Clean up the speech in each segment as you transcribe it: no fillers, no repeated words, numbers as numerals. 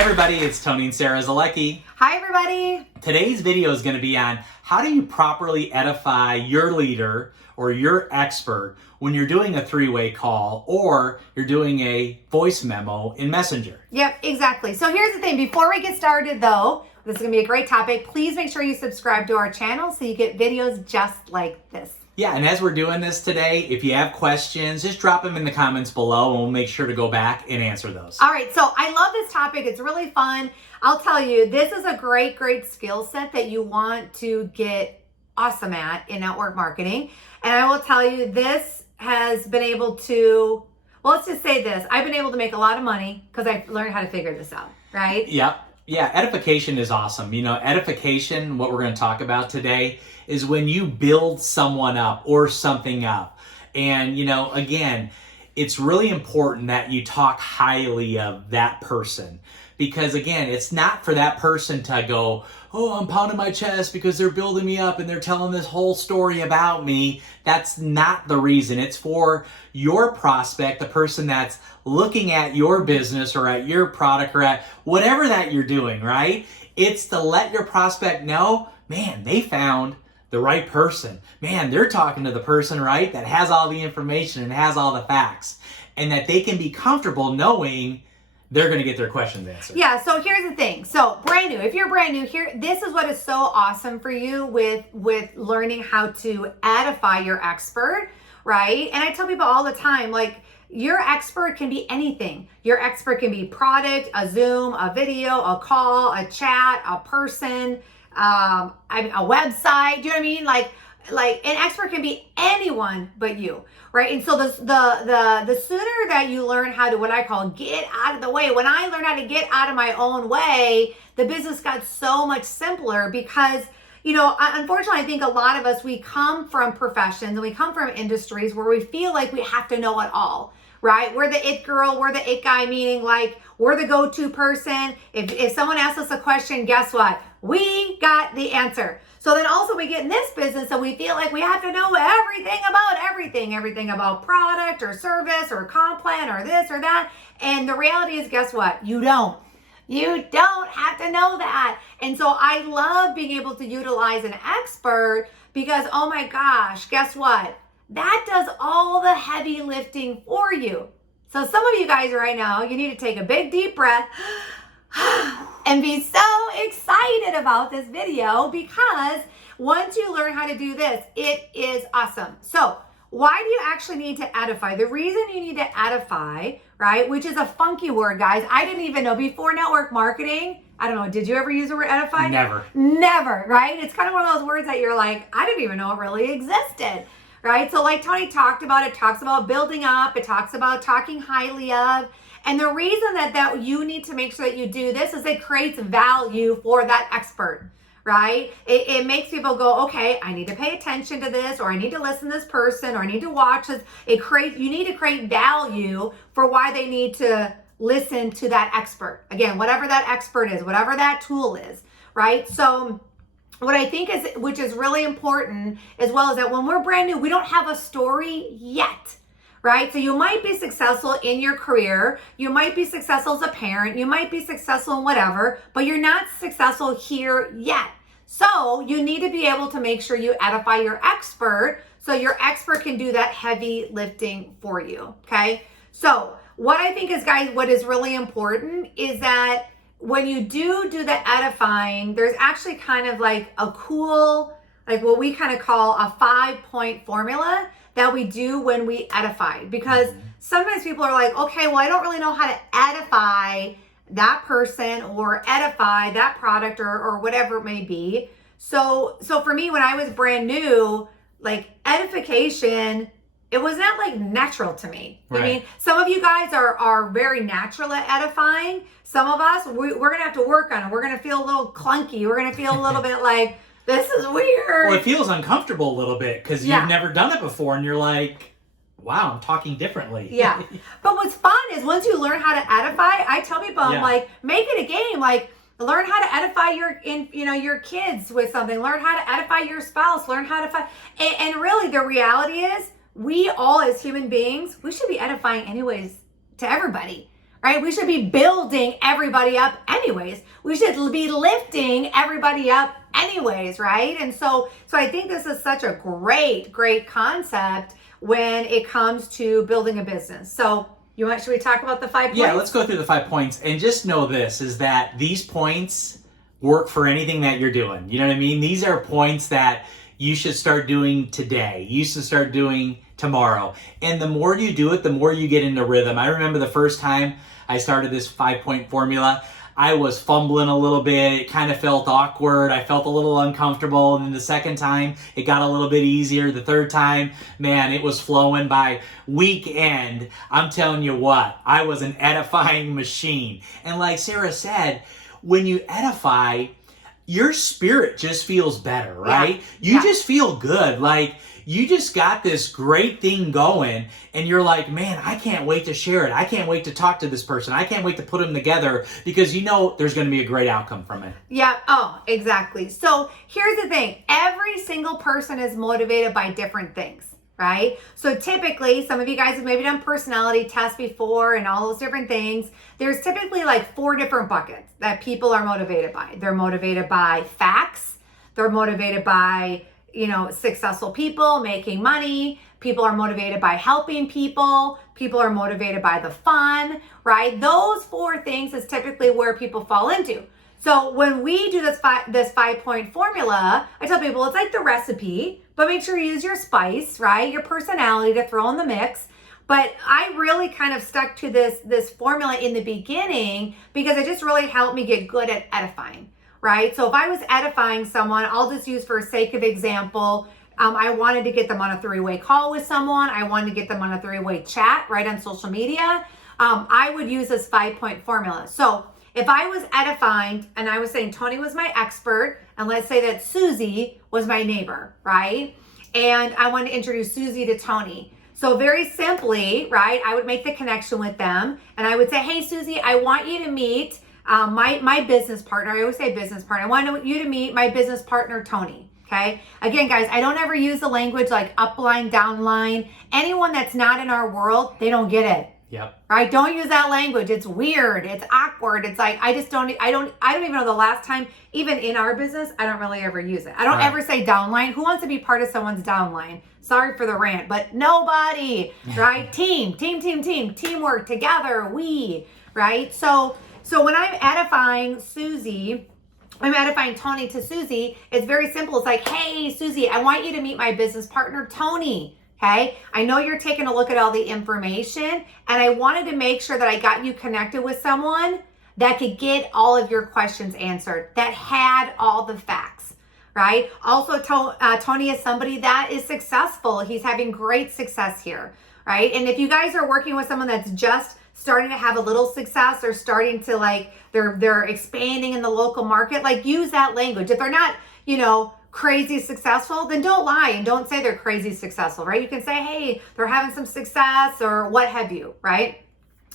Hey everybody, it's Tony and Sarah Zolecki. Hi everybody. Today's video is going to be on how do you properly edify your leader or your expert when you're doing a three-way call or you're doing a voice memo in Messenger. Yep, exactly. So here's the thing. Before we get started though, this is going to be a great topic. Please make sure you subscribe to our channel so you get videos just like this. Yeah, and as we're doing this today, if you have questions, just drop them in the comments below and we'll make sure to go back and answer those. All right, so I love this topic. It's really fun. I'll tell you, this is a great skill set that you want to get awesome at in network marketing. And I will tell you, this has been able to, well, let's just say this. I've been able to make a lot of money because I've learned how to figure this out, right? Yep. Yeah, edification is awesome. You know, edification, what we're going to talk about today, is when you build someone up or something up. And, you know, again, it's really important that you talk highly of that person. Because, again, it's not for that person to go, oh, I'm pounding my chest because they're building me up and they're telling this whole story about me. That's not the reason. It's for your prospect, the person that's looking at your business or at your product or at whatever that you're doing, right? It's to let your prospect know, man, they found the right person. Man, they're talking to the person, right, that has all the information and has all the facts. And that they can be comfortable knowing they're going to get their questions answered. Yeah, so here's the thing. So brand new, if you're brand new here, this is what is so awesome for you with learning how to edify your expert, right? And I tell people all the time, like, your expert can be anything. Your expert can be product, a Zoom, a video, a call, a chat, a person, a website. Do you know what I mean? Like an expert can be anyone but you, right? And so the sooner that you learn how to, what I call, get out of the way. When I learned how to get out of my own way, the business got so much simpler because, you know, unfortunately, I think a lot of us, we come from professions and we come from industries where we feel like we have to know it all, right? We're the it girl, we're the it guy, meaning like we're the go-to person. If someone asks us a question, guess what? We got the answer. So then also we get in this business and we feel like we have to know everything about product or service or comp plan or this or that. And the reality is, guess what? You don't. You don't have to know that. And so I love being able to utilize an expert because, oh my gosh, guess what? That does all the heavy lifting for you. So some of you guys right now, you need to take a big deep breath and be so excited about this video because once you learn how to do this, it is awesome. So why do you actually need to edify? The reason you need to edify, right, which is a funky word, guys. I didn't even know before network marketing. I don't know. Did you ever use the word edify? Never. Never, right? It's kind of one of those words that you're like, I didn't even know it really existed, right? So like Tony talked about, it talks about building up. It talks about talking highly of. And the reason that you need to make sure that you do this is it creates value for that expert, right? It makes people go, okay, I need to pay attention to this, or I need to listen to this person, or I need to watch this. You need to create value for why they need to listen to that expert. Again, whatever that expert is, whatever that tool is, right? So what I think is, which is really important as well, is that when we're brand new, we don't have a story yet. Right? So you might be successful in your career. You might be successful as a parent. You might be successful in whatever, but you're not successful here yet. So you need to be able to make sure you edify your expert so your expert can do that heavy lifting for you. Okay. So what I think is, guys, what is really important is that when you do the edifying, there's actually kind of like a cool, like what we kind of call a 5-point formula that we do when we edify, because sometimes people are like, okay, well, I don't really know how to edify that person or edify that product or whatever it may be. So for me, when I was brand new, like edification, it was not like natural to me. Right. I mean, some of you guys are very natural at edifying. Some of us, we're going to have to work on it. We're going to feel a little clunky. We're going to feel a little bit like, this is weird. Well, it feels uncomfortable a little bit because you've never done it before and you're like, wow, I'm talking differently. Yeah. But what's fun is once you learn how to edify, I tell people, I'm like, make it a game. Like, learn how to edify your kids with something. Learn how to edify your spouse. Learn how to and really the reality is we all as human beings, we should be edifying anyways to everybody. right? We should be building everybody up anyways. We should be lifting everybody up anyways, right? And so I think this is such a great concept when it comes to building a business. So should we talk about the 5 points? Yeah, let's go through the 5 points. And just know this, is that these points work for anything that you're doing. You know what I mean? These are points that you should start doing today. You should start doing tomorrow. And the more you do it, the more you get into rhythm. I remember the first time I started this 5-point formula, I was fumbling a little bit. It kind of felt awkward. I felt a little uncomfortable. And then the second time, it got a little bit easier. The third time, man, it was flowing. By week end, I'm telling you what, I was an edifying machine. And like Sarah said, when you edify, your spirit just feels better, right? You just feel good. Like, you just got this great thing going, and you're like, man, I can't wait to share it. I can't wait to talk to this person. I can't wait to put them together, because you know there's going to be a great outcome from it. Yeah. Oh, exactly. So here's the thing. Every single person is motivated by different things, right? So typically, some of you guys have maybe done personality tests before and all those different things. There's typically like 4 different buckets that people are motivated by. They're motivated by facts. They're motivated by successful people making money. People are motivated by helping people. People are motivated by the fun, right? Those 4 things is typically where people fall into. So when we do this 5-point formula, I tell people it's like the recipe, but make sure you use your spice, right? Your personality to throw in the mix. But I really kind of stuck to this formula in the beginning because it just really helped me get good at edifying. Right? So if I was edifying someone, I'll just use for sake of example, I wanted to get them on a 3-way call with someone. I wanted to get them on a 3-way chat, right, on social media. I would use this 5-point formula. So if I was edifying and I was saying Tony was my expert, and let's say that Susie was my neighbor, right? And I wanted to introduce Susie to Tony. So very simply, right, I would make the connection with them, and I would say, hey, Susie, I want you to meet my business partner. I always say business partner. I want you to meet my business partner, Tony. Okay. Again, guys, I don't ever use the language like upline, downline. Anyone that's not in our world, they don't get it. Yep. Right? Don't use that language. It's weird. It's awkward. It's like, I don't even know the last time, even in our business, I don't really ever use it. I don't ever say downline. Who wants to be part of someone's downline? Sorry for the rant, but nobody, right? Teamwork, together, we, right? So when I'm edifying Tony to Susie, it's very simple. It's like, hey, Susie, I want you to meet my business partner, Tony. Okay. I know you're taking a look at all the information, and I wanted to make sure that I got you connected with someone that could get all of your questions answered, that had all the facts, right? Also, Tony is somebody that is successful. He's having great success here, right? And if you guys are working with someone that's just starting to have a little success, or starting to they're expanding in the local market, use that language. If they're not, crazy successful, then don't lie and don't say they're crazy successful, right? You can say, hey, they're having some success or what have you, right?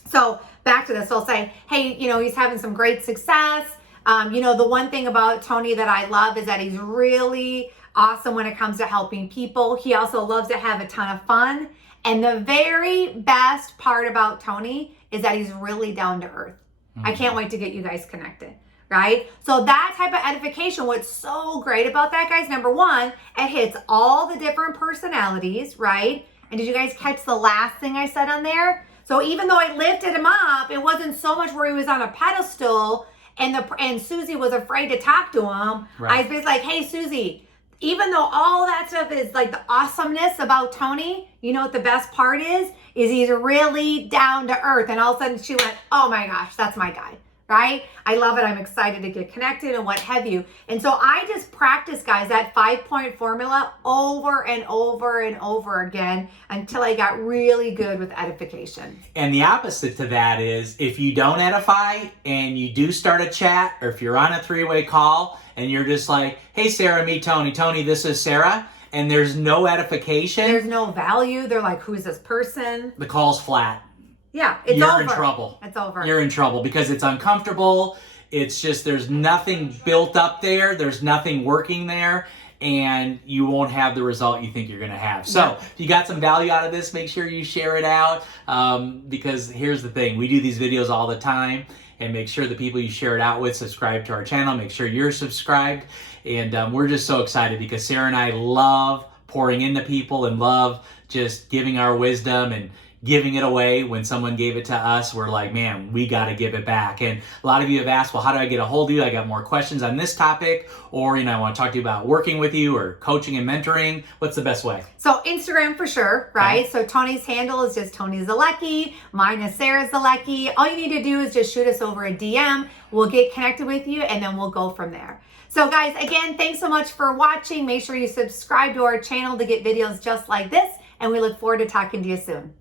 So back to this, I'll say, hey, he's having some great success. The one thing about Tony that I love is that he's really awesome when it comes to helping people. He also loves to have a ton of fun. And the very best part about Tony is that he's really down to earth. I can't wait to get you guys connected, right? So that type of edification, what's so great about that, guys, number one, it hits all the different personalities, right? And did you guys catch the last thing I said on there? So even though I lifted him up, it wasn't so much where he was on a pedestal and Susie was afraid to talk to him. Right. I was basically like, hey, Susie, even though all that stuff is like the awesomeness about Tony, you know what the best part is he's really down to earth. And all of a sudden she went, oh my gosh, that's my guy, right? I love it. I'm excited to get connected and what have you. And so I just practice, guys, that 5-point formula over and over and over again until I got really good with edification. And the opposite to that is if you don't edify and you do start a chat, or if you're on a 3-way call and you're just like, hey, Sarah, meet Tony. Tony, this is Sarah. And there's no edification. There's no value. They're like, who's this person? The call's flat. Yeah, it's You're over. in trouble. It's over. You're in trouble because it's uncomfortable. It's just there's nothing built up there. There's nothing working there. And you won't have the result you think you're going to have. So if you got some value out of this, make sure you share it out, because here's the thing. We do these videos all the time, and make sure the people you share it out with subscribe to our channel. Make sure you're subscribed. And we're just so excited because Sarah and I love pouring into people and love just giving our wisdom and giving it away. When someone gave it to us, we're like, man, we got to give it back. And a lot of you have asked, well, how do I get a hold of you? I got more questions on this topic, or, I want to talk to you about working with you or coaching and mentoring. What's the best way? So Instagram for sure, right? So Tony's handle is just Tony Zolecki. Mine is Sarah Zolecki. All you need to do is just shoot us over a DM. We'll get connected with you, and then we'll go from there. So guys, again, thanks so much for watching. Make sure you subscribe to our channel to get videos just like this, and we look forward to talking to you soon.